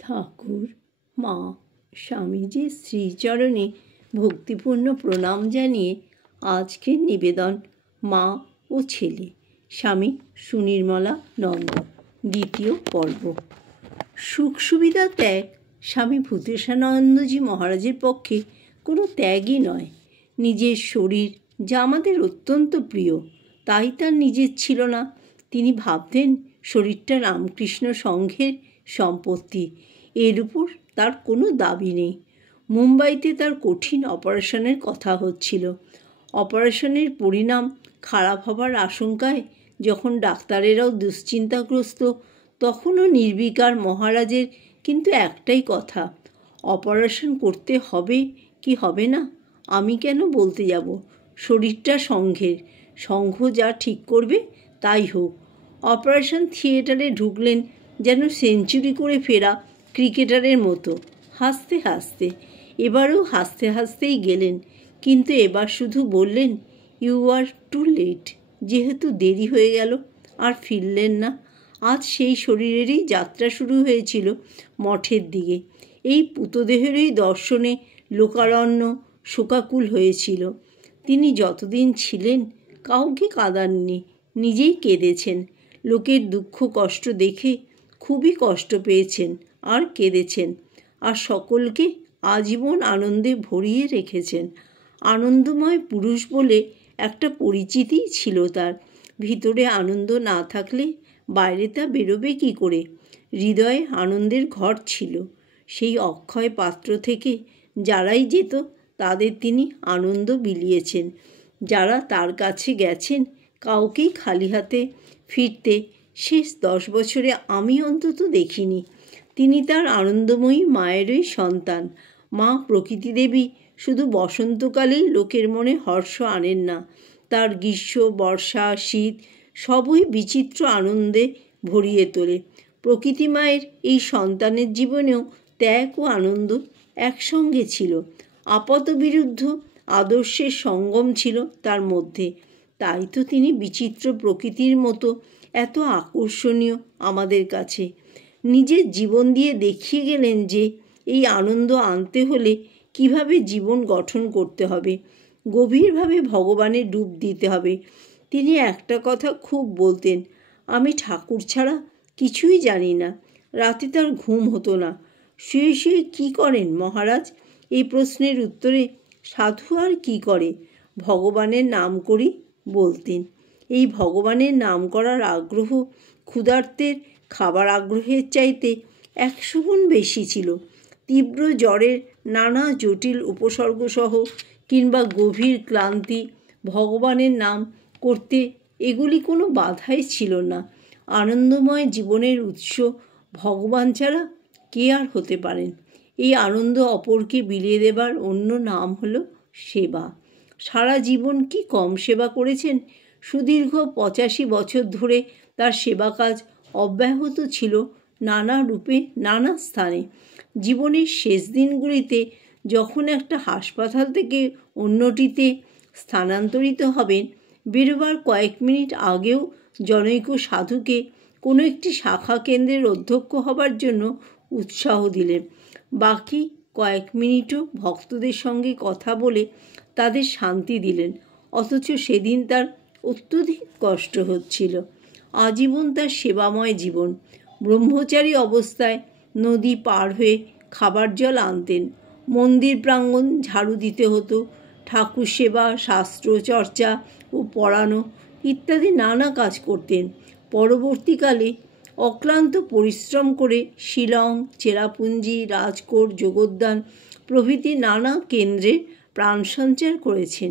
ঠাকুর, মা, স্বামীজির শ্রীচরণে ভক্তিপূর্ণ প্রণাম জানিয়ে আজকের নিবেদন মা ও ছেলে, স্বামী সুনির্মলা নন্দ, দ্বিতীয় পর্ব। সুখ সুবিধা ত্যাগ স্বামী ভূতেশানন্দজি মহারাজের পক্ষে কোনো ত্যাগই নয়। নিজের শরীর যা আমাদের অত্যন্ত প্রিয়, তাই তার নিজের ছিল না। তিনি ভাবতেন শরীরটা রামকৃষ্ণ সংঘের সম্পত্তি, এর উপর তার কোনো দাবি নেই। মুম্বাইতে তার কঠিন অপারেশনের কথা হচ্ছিল। অপারেশনের পরিণাম খারাপ হবার আশঙ্কায় যখন ডাক্তারেরাও দুশ্চিন্তাগ্রস্ত, তখনও নির্বিকার মহারাজের কিন্তু একটাই কথা, অপারেশন করতে হবে কি হবে না আমি কেন বলতে যাব, শরীরটা সংঘের, সংঘ যা ঠিক করবে তাই হোক। অপারেশন থিয়েটারে ঢুকলেন যেন সেঞ্চুরি করে ফেরা ক্রিকেটারের মতো, হাসতে হাসতে। এবারেও হাসতে হাসতেই গেলেন, কিন্তু এবার শুধু বললেন, ইউ আর টু লেট। যেহেতু দেরি হয়ে গেল, আর ফিরলেন না। আজ সেই শরীরেরই যাত্রা শুরু হয়েছিল মঠের দিকে। এই পুতদেহেরই দর্শনে লোকারণ্য শোকাকুল হয়েছিল। তিনি যতদিন ছিলেন কাউকে কাঁদাননি, নিজেই কেঁদেছেন। লোকের দুঃখ কষ্ট দেখে খুবই কষ্ট পেয়েছেন আর কেঁদেছেন, আর সকলকে আজীবন আনন্দে ভরিয়ে রেখেছেন। আনন্দময় পুরুষ বলে একটা পরিচিতিই ছিল তার। ভিতরে আনন্দ না থাকলে বাইরে তা বেরোবে কী করে? হৃদয়ে আনন্দের ঘর ছিল। সেই অক্ষয় পাত্র থেকে যারাই যেত তাদের তিনি আনন্দ বিলিয়েছেন। যারা তার কাছে গেছেন কাউকেই খালি হাতে ফিরতে শেষ 10 বছরে আমি অন্তত দেখিনি। তিনি তার আনন্দময়ী মায়েরই সন্তান। মা প্রকৃতি দেবী শুধু বসন্তকালেই লোকের মনে হর্ষ আনেন না, তার গ্রীষ্ম, বর্ষা, শীত সবই বিচিত্র আনন্দে ভরিয়ে তোলে। প্রকৃতি মায়ের এই সন্তানের জীবনেও ত্যাগ ও আনন্দ একসঙ্গে ছিল। আপাত বিরুদ্ধ আদর্শের সঙ্গম ছিল তার মধ্যে। তাই তো তিনি বিচিত্র প্রকৃতির মতো এত আকর্ষণীয় আমাদের কাছে। নিজের জীবন দিয়ে দেখিয়ে গেলেন যে এই আনন্দ আনতে হলে কিভাবে জীবন গঠন করতে হবে, গভীরভাবে ভগবানের ডুব দিতে হবে। তিনি একটা কথা খুব বলতেন, আমি ঠাকুর ছাড়া কিছুই জানি না। রাতে তার ঘুম হতো না। শুয়ে শুয়ে কী করেন মহারাজ? এই প্রশ্নের উত্তরে সাধু আর কী করে, ভগবানের নাম করি বলতেন। এই ভগবানের নাম করার আগ্রহ ক্ষুধার্তের খাবার আগ্রহের চাইতে 100 গুণ বেশি ছিল। তীব্র জ্বরের নানা জটিল উপসর্গসহ কিংবা গভীর ক্লান্তি, ভগবানের নাম করতে এগুলি কোনো বাধাই ছিল না। আনন্দময় জীবনের উৎস ভগবান ছাড়া কে আর হতে পারেন? এই আনন্দ অপরকে বিলিয়ে দেবার অন্য নাম হলো সেবা। সারা জীবন কি কম সেবা করেছেন? সুদীর্ঘ 85 বছর ধরে তার সেবা কাজ অব্যাহত ছিল নানা রূপে, নানা স্থানে। জীবনের শেষ দিনগুলিতে যখন একটা হাসপাতাল থেকে অন্যটিতে স্থানান্তরিত হবেন, বেরোবার কয়েক মিনিট আগেও জনৈক সাধুকে কোনো একটি শাখা কেন্দ্রের অধ্যক্ষ হবার জন্য উৎসাহ দিলেন। বাকি কয়েক মিনিটও ভক্তদের সঙ্গে কথা বলে তাদের শান্তি দিলেন। অথচ সেদিন তার অত্যধিক কষ্ট হচ্ছিল। আজীবন তার সেবাময় জীবন। ব্রহ্মচারী অবস্থায় নদী পার হয়ে খাবার জল আনতেন, মন্দির প্রাঙ্গণ ঝাড়ু দিতে হতো, ঠাকুর সেবা, শাস্ত্র চর্চা ও পড়ানো ইত্যাদি নানা কাজ করতেন। পরবর্তীকালে অক্লান্ত পরিশ্রম করে শিলং, চেরাপুঞ্জি, রাজকোট, জগদ্দান প্রভৃতি নানা কেন্দ্রে প্রাণ সঞ্চার করেছেন।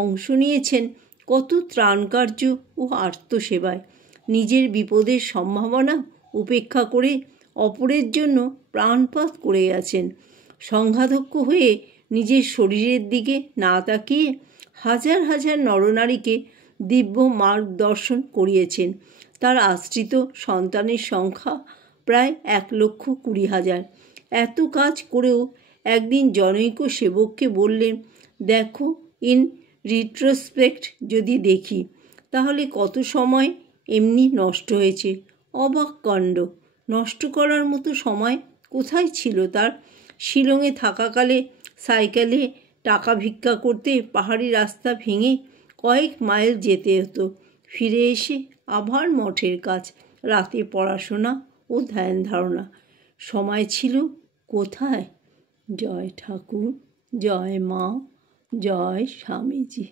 অংশ নিয়েছেন কত ত্রাণকার্য ও আর্তসেবায়। নিজের বিপদের সম্ভাবনা উপেক্ষা করে অপরের জন্য প্রাণপাত করে গেছেন। সংঘাতজ্ঞ হয়ে নিজের শরীরের দিকে না তাকিয়ে হাজার হাজার নরনারীকে দিব্য মার্গদর্শন করিয়েছেন। তার আশ্রিত সন্তানের সংখ্যা প্রায় 1,20,000। এত কাজ করেও একদিন জনৈক সেবককে বললেন, দেখো, ইন রিট্রোস্পেক্ট যদি দেখি তাহলে কত সময় এমনি নষ্ট হয়েছে। অবাক কাণ্ড! নষ্ট করার মতো সময় কোথায় ছিল তার? শিলংয়ে থাকাকালে সাইকেলে টাকা ভিক্ষা করতে পাহাড়ি রাস্তা ভেঙে কয়েক মাইল যেতে হতো। ফিরে এসে আবার মঠের কাজ, রাতে পড়াশোনা ও ধ্যান ধারণা। সময় ছিল কোথায়? জয় ঠাকুর, জয় মা, জয় স্বামীজি।